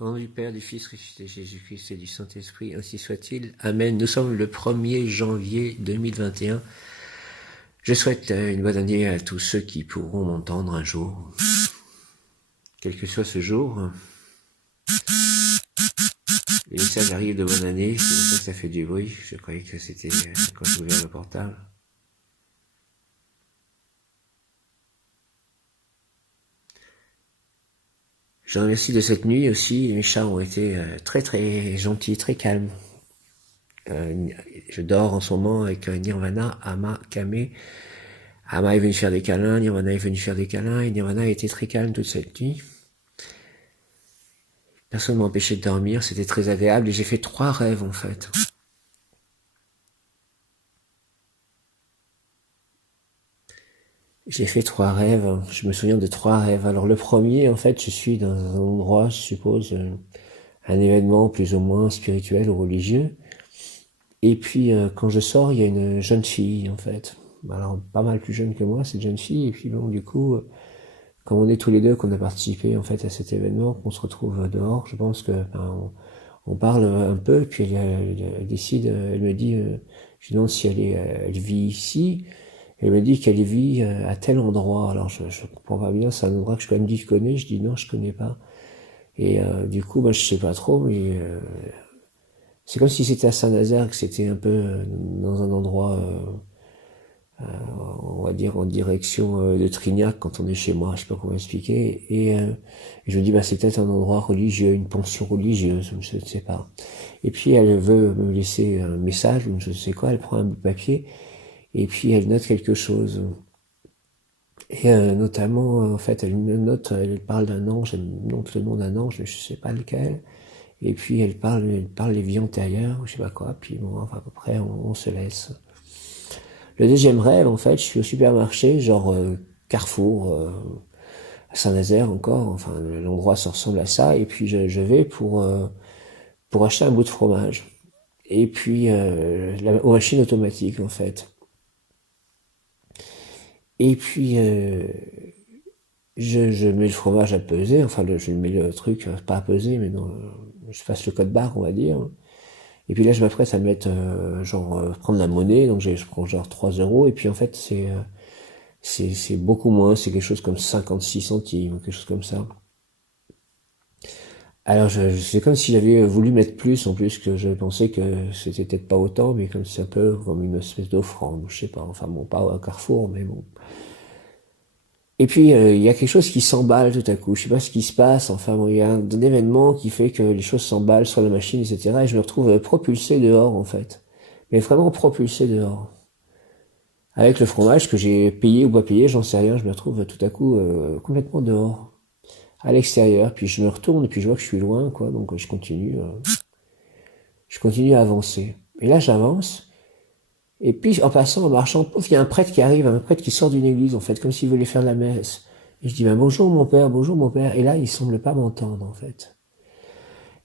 Au nom du Père, du Fils, ressuscité Jésus-Christ et du Saint-Esprit, ainsi soit-il. Amen. Nous sommes le 1er janvier 2021. Je souhaite une bonne année à tous ceux qui pourront m'entendre un jour. Quel que soit ce jour, les messages arrivent de bonne année, c'est pour ça que ça fait du bruit. Je croyais que c'était quand j'ai ouvert le portable. Je remercie de cette nuit aussi. Mes chats ont été très très gentils, très calmes. Je dors en ce moment avec Nirvana, Ama, Kame. Ama est venu faire des câlins, Nirvana est venu faire des câlins, et Nirvana a été très calme toute cette nuit. Personne ne m'a empêché de dormir, c'était très agréable, et j'ai fait 3 rêves en fait. J'ai fait 3 rêves, je me souviens de 3 rêves. Alors le premier, en fait, je suis dans un endroit, je suppose, un événement plus ou moins spirituel ou religieux. Et puis quand je sors, il y a une jeune fille, en fait. Alors pas mal plus jeune que moi, cette jeune fille. Et puis bon, du coup, comme on est tous les deux, qu'on a participé en fait à cet événement, qu'on se retrouve dehors, je pense que on parle un peu. Puis elle décide, elle me dit, je lui demande si elle vit ici. Elle me dit qu'elle vit à tel endroit. Alors je comprends pas bien, c'est un endroit que elle me dit je connais. Je dis non, je connais pas. Et du coup, je sais pas trop, mais c'est comme si c'était à Saint-Nazaire, que c'était un peu dans un endroit, on va dire en direction de Trignac quand on est chez moi. Je sais pas comment expliquer. Et je me dis c'est peut-être un endroit religieux, une pension religieuse, je ne sais pas. Et puis elle veut me laisser un message, ou je ne sais quoi. Elle prend un bout de papier. Et puis elle note quelque chose. Et notamment, en fait, elle note, elle parle d'un ange, elle note le nom d'un ange, mais je sais pas lequel. Et puis elle parle des vies antérieures, je sais pas quoi. Puis bon, enfin, à peu près, on se laisse. Le deuxième rêve, en fait, je suis au supermarché, genre Carrefour, à Saint-Nazaire encore. Enfin, l'endroit ça ressemble à ça. Et puis je vais pour acheter un bout de fromage. Et puis aux machines automatiques, en fait. Et puis, je mets le fromage à peser, enfin, je mets le truc, pas à peser, mais non, je passe le code barre, on va dire. Et puis là, je m'apprête à mettre, prendre la monnaie, donc je prends genre 3 euros, et puis en fait, c'est beaucoup moins, c'est quelque chose comme 56 centimes, quelque chose comme ça. Alors, c'est comme si j'avais voulu mettre plus, en plus, que je pensais que c'était peut-être pas autant, mais comme c'est un peu comme une espèce d'offrande, je sais pas, enfin bon, pas à Carrefour, mais bon. Et puis il y a quelque chose qui s'emballe tout à coup. Je sais pas ce qui se passe. Enfin bon, il y a un événement qui fait que les choses s'emballent sur la machine, etc. Et je me retrouve propulsé dehors en fait. Mais vraiment propulsé dehors. Avec le fromage que j'ai payé ou pas payé, j'en sais rien. Je me retrouve tout à coup complètement dehors, à l'extérieur. Puis je me retourne et puis je vois que je suis loin, quoi. Donc je continue à avancer. Et là j'avance. Et puis, en passant, en marchant, pouf, il y a un prêtre qui arrive, un prêtre qui sort d'une église, en fait, comme s'il voulait faire la messe. Et je dis, bonjour mon père, bonjour mon père. Et là, il semble pas m'entendre, en fait.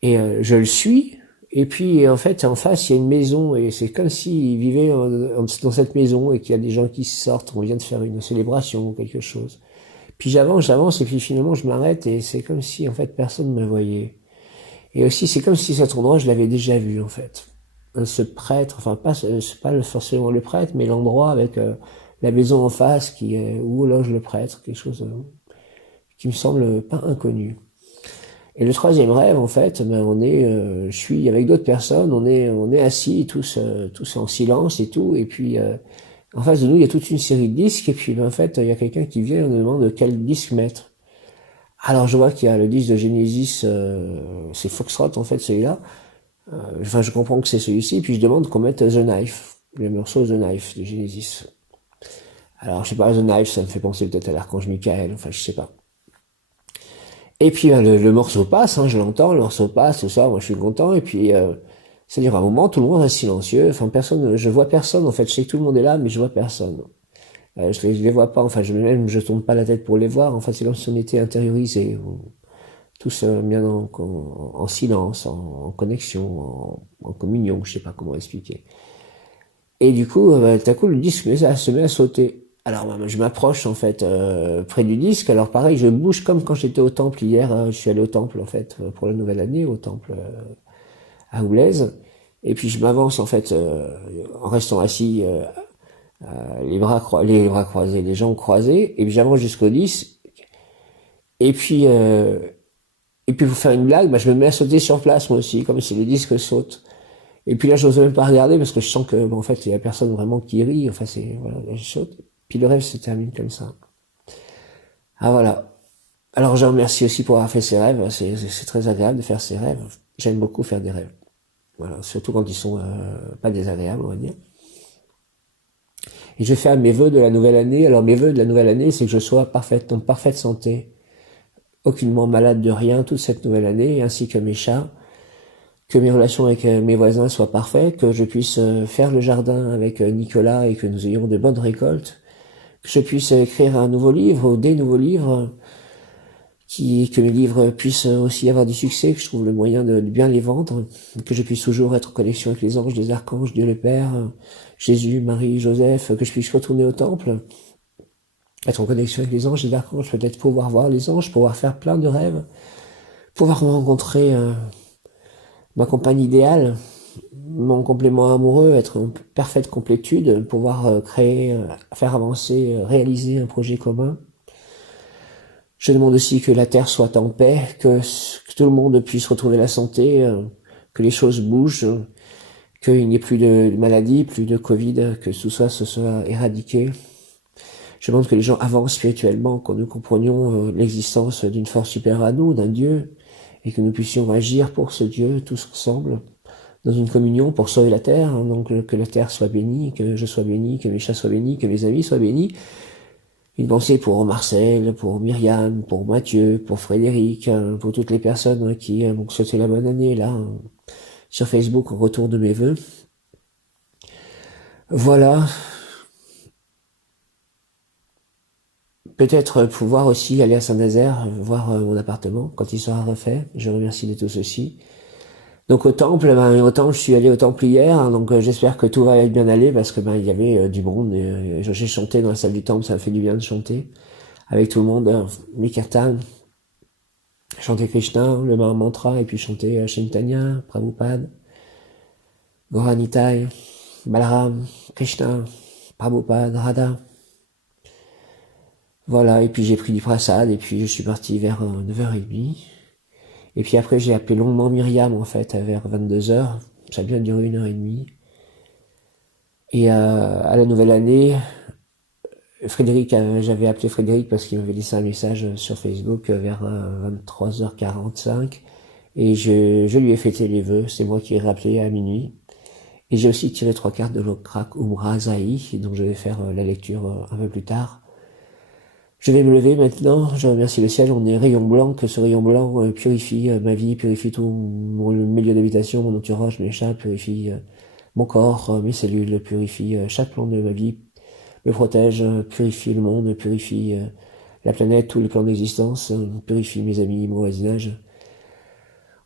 Et je le suis, et puis, en fait, en face, il y a une maison, et c'est comme s'il vivait dans cette maison, et qu'il y a des gens qui sortent, on vient de faire une célébration ou quelque chose. Puis j'avance, et puis finalement, je m'arrête, et c'est comme si, en fait, personne ne me voyait. Et aussi, c'est comme si cet endroit, je l'avais déjà vu, en fait. Ce prêtre, enfin pas, c'est pas forcément le prêtre, mais l'endroit avec la maison en face où loge le prêtre, quelque chose qui me semble pas inconnu. Et le troisième rêve, en fait, je suis avec d'autres personnes, on est assis tous en silence et tout, et puis en face de nous il y a toute une série de disques, et puis en fait il y a quelqu'un qui vient et nous demande quel disque mettre. Alors je vois qu'il y a le disque de Genesis, c'est Foxtrot en fait celui-là. Enfin, je comprends que c'est celui-ci, puis je demande qu'on mette The Knife, le morceau The Knife de Genesis. Alors, je sais pas, The Knife, ça me fait penser peut-être à l'archange Michael, enfin, je sais pas. Et puis, le morceau passe, je l'entends, le morceau passe, tout ça, moi je suis content, et puis, c'est-à-dire, à un moment, tout le monde reste silencieux, enfin, je vois personne, en fait, je sais que tout le monde est là, mais je vois personne. Je les vois pas, enfin, je tourne pas la tête pour les voir, enfin, c'est comme si on était intériorisés, tous bien en silence, en connexion, en communion, je sais pas comment expliquer. Et du coup, tout à coup, le disque se met à sauter. Alors, moi, je m'approche, en fait, près du disque. Alors, pareil, je bouge comme quand j'étais au temple hier. Je suis allé au temple, en fait, pour la nouvelle année, au temple à Oulaise. Et puis, je m'avance, en fait, en restant assis, les bras croisés, les jambes croisées. Et puis, j'avance jusqu'au disque. Et puis, pour faire une blague, bah, je me mets à sauter sur place, moi aussi, comme si le disque saute. Et puis là, j'ose même pas regarder parce que je sens que, bon, en fait, il y a personne vraiment qui rit. Enfin, voilà, je saute. Puis le rêve se termine comme ça. Ah, voilà. Alors, je remercie aussi pour avoir fait ces rêves. C'est très agréable de faire ces rêves. J'aime beaucoup faire des rêves. Voilà. Surtout quand ils sont, pas désagréables, on va dire. Et je fais mes vœux de la nouvelle année. Alors, mes vœux de la nouvelle année, c'est que je sois en parfaite santé. Aucunement malade de rien toute cette nouvelle année, ainsi que mes chats. Que mes relations avec mes voisins soient parfaites, que je puisse faire le jardin avec Nicolas et que nous ayons de bonnes récoltes, que je puisse écrire un nouveau livre ou des nouveaux livres, que mes livres puissent aussi avoir du succès, que je trouve le moyen de bien les vendre, que je puisse toujours être en connexion avec les anges, les archanges, Dieu le Père, Jésus, Marie, Joseph, que je puisse retourner au temple, être en connexion avec les anges, les archanges, peut-être pouvoir voir les anges, pouvoir faire plein de rêves, pouvoir rencontrer ma compagne idéale, mon complément amoureux, être en parfaite complétude, pouvoir créer, faire avancer, réaliser un projet commun. Je demande aussi que la Terre soit en paix, que tout le monde puisse retrouver la santé, que les choses bougent, qu'il n'y ait plus de maladies, plus de Covid, que tout ça se soit éradiqué. Je demande que les gens avancent spirituellement, que nous comprenions l'existence d'une force supérieure à nous, d'un Dieu, et que nous puissions agir pour ce Dieu tous ensemble, dans une communion pour sauver la terre, hein, donc que la terre soit bénie, que je sois béni, que mes chats soient bénis, que mes amis soient bénis. Une pensée pour Marcel, pour Myriam, pour Mathieu, pour Frédéric, hein, pour toutes les personnes qui m'ont souhaité la bonne année là sur Facebook en retour de mes vœux. Voilà. Peut-être pouvoir aussi aller à Saint-Nazaire, voir mon appartement quand il sera refait. Je remercie de tout ceci. Donc au temple, je suis allé au temple hier, hein, donc j'espère que tout va bien aller parce que il y avait du monde. J'ai chanté dans la salle du temple, ça me fait du bien de chanter avec tout le monde. Mikirtan, chanter Krishna, le mantra et puis chanter Chaitanya, Prabhupada, Gauranitai, Balaram, Krishna, Prabhupada, Radha. Voilà, et puis j'ai pris du prasad et puis je suis parti vers 9h30. Et puis après j'ai appelé longuement Myriam en fait vers 22h. Ça a bien duré 1h30. Et à la nouvelle année, Frédéric, j'avais appelé Frédéric parce qu'il m'avait laissé un message sur Facebook vers 23h45 et je lui ai fêté les vœux, c'est moi qui ai rappelé à minuit. Et j'ai aussi tiré 3 cartes de l'Okrak Umrazaï, donc je vais faire la lecture un peu plus tard. Je vais me lever maintenant, je remercie le ciel, on est rayon blanc, que ce rayon blanc purifie ma vie, purifie tout mon milieu d'habitation, mon entourage, mes chats, purifie mon corps, mes cellules, purifie chaque plan de ma vie, me protège, purifie le monde, purifie la planète, tous les plans d'existence, purifie mes amis, mon voisinage.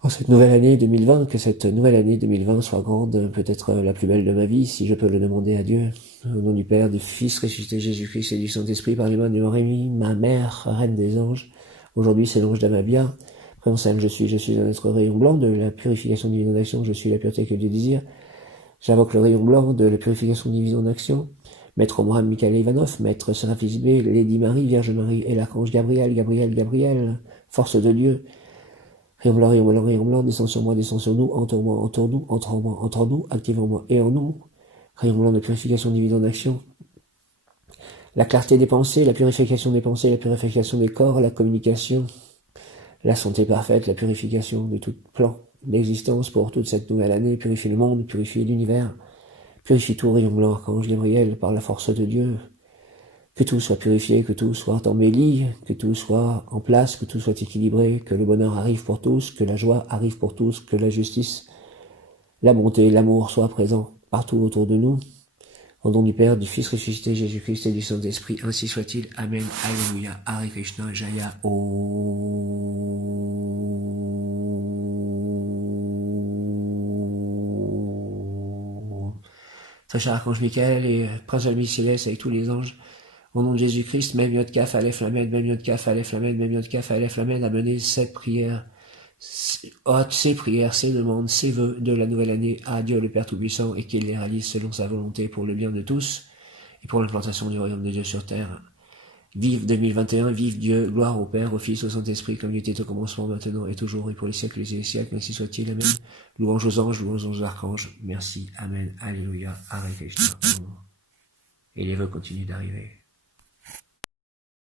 En cette nouvelle année 2020, que cette nouvelle année 2020 soit grande, peut-être la plus belle de ma vie, si je peux le demander à Dieu. Au nom du Père, du Fils ressuscité Jésus-Christ et du Saint-Esprit, par les mains de Rémi, ma mère, reine des anges. Aujourd'hui, c'est l'ange d'Amabia. Prénom Saint, je suis un être rayon blanc de la purification divine en action, je suis la pureté que Dieu désire. J'invoque le rayon blanc de la purification divine en action. Maître Abraham Michael Ivanov, Maître Séraphis B, Lady Marie, Vierge Marie et l'archange Gabriel, Gabriel, force de Dieu. Rayon blanc, rayon blanc, rayon blanc, descend sur moi, descend sur nous, entoure-moi, entoure-nous, entre en moi, entre nous, active en moi et en nous. Rayon blanc de purification divine en action. La clarté des pensées, la purification des pensées, la purification des corps, la communication, la santé parfaite, la purification de tout plan d'existence pour toute cette nouvelle année, purifie le monde, purifie l'univers, purifie tout, rayon blanc, archange Gabriel, par la force de Dieu. Que tout soit purifié, que tout soit embelli, que tout soit en place, que tout soit équilibré, que le bonheur arrive pour tous, que la joie arrive pour tous, que la justice, la bonté, l'amour soient présents partout autour de nous. Au nom du Père, du Fils ressuscité, Jésus-Christ et du Saint-Esprit, ainsi soit-il. Amen. Alléluia. Hare Krishna, Jaya. Très cher Archange Michael et Prince Almi Céleste avec tous les anges, Au nom de Jésus-Christ, même Yod Kaf, Aleph, Lamed, même Yod Kaf, Aleph, Lamed, même Yod Kaf, Aleph, Lamed, amener cette prière, ces prières, ces demandes, ces vœux de la nouvelle année à Dieu le Père Tout-Puissant et qu'il les réalise selon sa volonté pour le bien de tous et pour l'implantation du royaume de Dieu sur terre. Vive 2021, vive Dieu, gloire au Père, au Fils, au Saint-Esprit, comme il était au commencement, maintenant et toujours, et pour les siècles et les siècles, ainsi soit-il, Amen. Louange aux anges, louange aux archanges, merci, Amen, Alléluia, Hare Krishna, et les vœux continuent d'arriver.